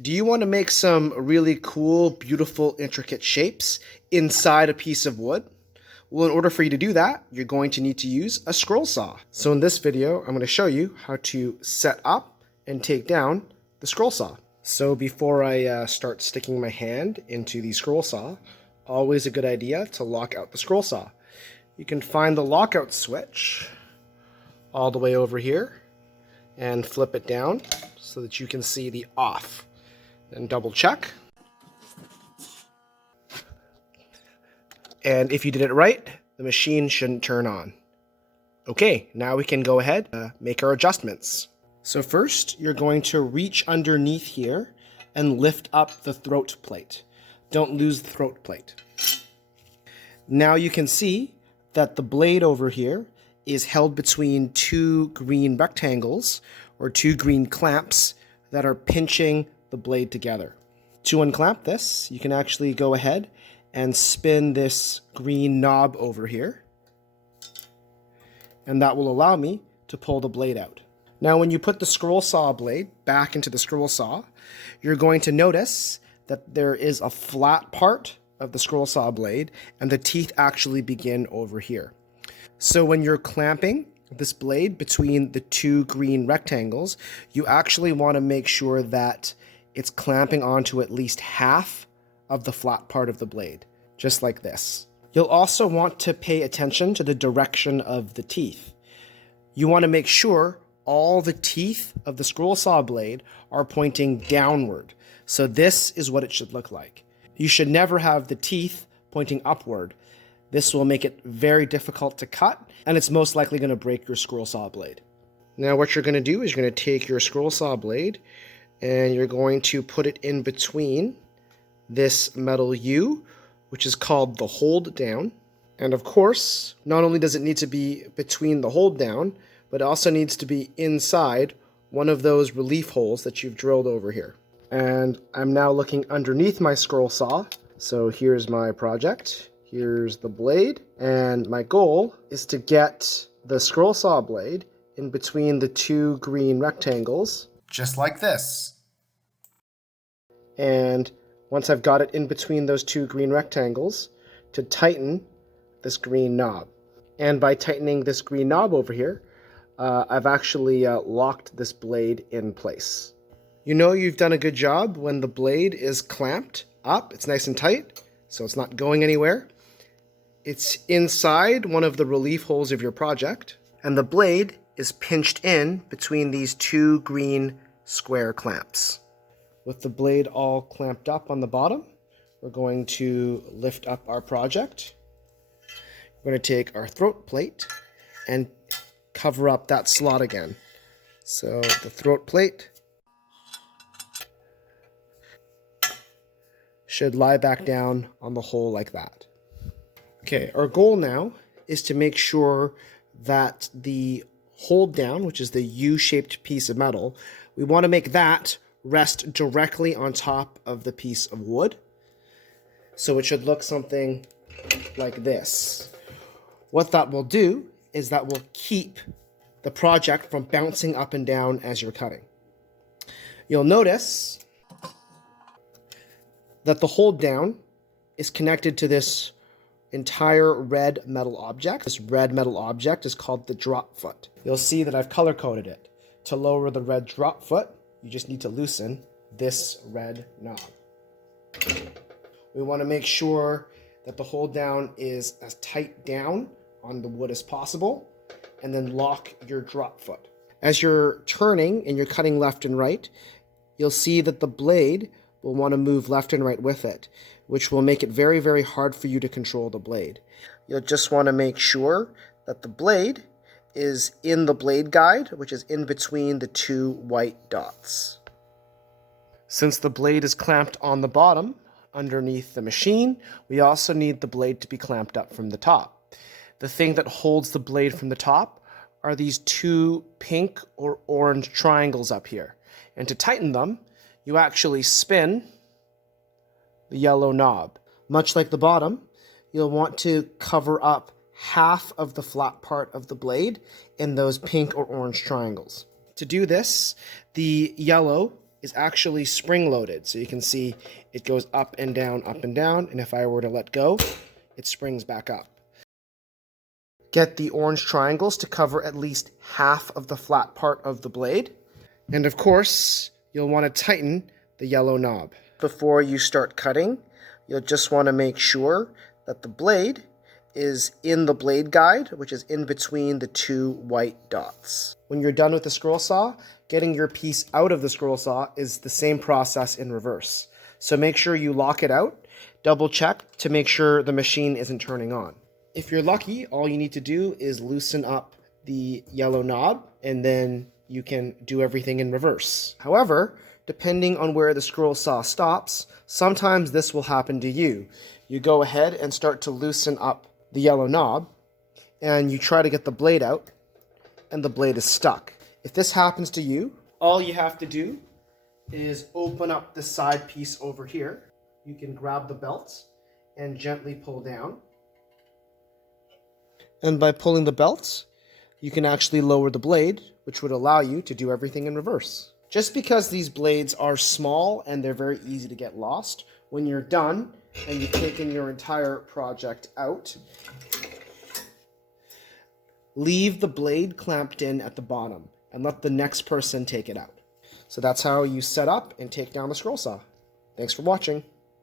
Do you want to make some really cool, beautiful, intricate shapes inside a piece of wood? Well, in order for you to do that, you're going to need to use a scroll saw. So in this video, I'm going to show you how to set up and take down the scroll saw. So before I start sticking my hand into the scroll saw, always a good idea to lock out the scroll saw. You can find the lockout switch all the way over here and flip it down so that you can see the off. Then double check. And if you did it right, the machine shouldn't turn on. Okay, now we can go ahead and make our adjustments. So first, you're going to reach underneath here and lift up the throat plate. Don't lose the throat plate. Now you can see that the blade over here is held between two green rectangles or two green clamps that are pinching the blade together. To unclamp this, you can actually go ahead and spin this green knob over here, and that will allow me to pull the blade out. Now when you put the scroll saw blade back into the scroll saw, you're going to notice that there is a flat part of the scroll saw blade and the teeth actually begin over here. So when you're clamping this blade between the two green rectangles, you actually want to make sure that it's clamping onto at least half of the flat part of the blade, just like this. You'll also want to pay attention to the direction of the teeth. You want to make sure all the teeth of the scroll saw blade are pointing downward. So this is what it should look like. You should never have the teeth pointing upward. This will make it very difficult to cut, and it's most likely going to break your scroll saw blade. Now what you're going to do is you're going to take your scroll saw blade and you're going to put it in between this metal U, which is called the hold down. And of course, not only does it need to be between the hold down, but it also needs to be inside one of those relief holes that you've drilled over here. And I'm now looking underneath my scroll saw. So here's my project. Here's the blade. And my goal is to get the scroll saw blade in between the two green rectangles, just like this. And once I've got it in between those two green rectangles, to tighten this green knob. And by tightening this green knob over here, I've actually locked this blade in place. You know you've done a good job when the blade is clamped up. It's nice and tight, so it's not going anywhere. It's inside one of the relief holes of your project, and the blade is pinched in between these two green square clamps. With the blade all clamped up on the bottom, we're going to lift up our project. We're going to take our throat plate and cover up that slot again. So the throat plate should lie back down on the hole like that. Okay, our goal now is to make sure that the hold down, which is the U-shaped piece of metal, we want to make that rest directly on top of the piece of wood. So it should look something like this. What that will do is that will keep the project from bouncing up and down as you're cutting. You'll notice that the hold down is connected to this entire red metal object. This red metal object is called the drop foot. You'll see that I've color coded it. To lower the red drop foot, you just need to loosen this red knob. We want to make sure that the hold down is as tight down on the wood as possible, and then lock your drop foot. As you're turning and you're cutting left and right, you'll see that the blade will want to move left and right with it, which will make it very, very hard for you to control the blade. You'll just want to make sure that the blade is in the blade guide, which is in between the two white dots. Since the blade is clamped on the bottom, underneath the machine, we also need the blade to be clamped up from the top. The thing that holds the blade from the top are these two pink or orange triangles up here. And to tighten them, you actually spin the yellow knob. Much like the bottom, you'll want to cover up half of the flat part of the blade in those pink or orange triangles. To do this, the yellow is actually spring-loaded. So you can see it goes up and down, and if I were to let go, it springs back up. Get the orange triangles to cover at least half of the flat part of the blade. And of course, you'll want to tighten the yellow knob. Before you start cutting, you'll just want to make sure that the blade is in the blade guide, which is in between the two white dots. When you're done with the scroll saw, getting your piece out of the scroll saw is the same process in reverse. So make sure you lock it out, double check to make sure the machine isn't turning on. If you're lucky, all you need to do is loosen up the yellow knob, and then you can do everything in reverse. However, depending on where the scroll saw stops, sometimes this will happen to you. You go ahead and start to loosen up the yellow knob, and you try to get the blade out, and the blade is stuck. If this happens to you, all you have to do is open up the side piece over here. You can grab the belt and gently pull down. And by pulling the belt, you can actually lower the blade, which would allow you to do everything in reverse. Just because these blades are small and they're very easy to get lost, when you're done and you've taken your entire project out, leave the blade clamped in at the bottom and let the next person take it out. So that's how you set up and take down the scroll saw. Thanks for watching.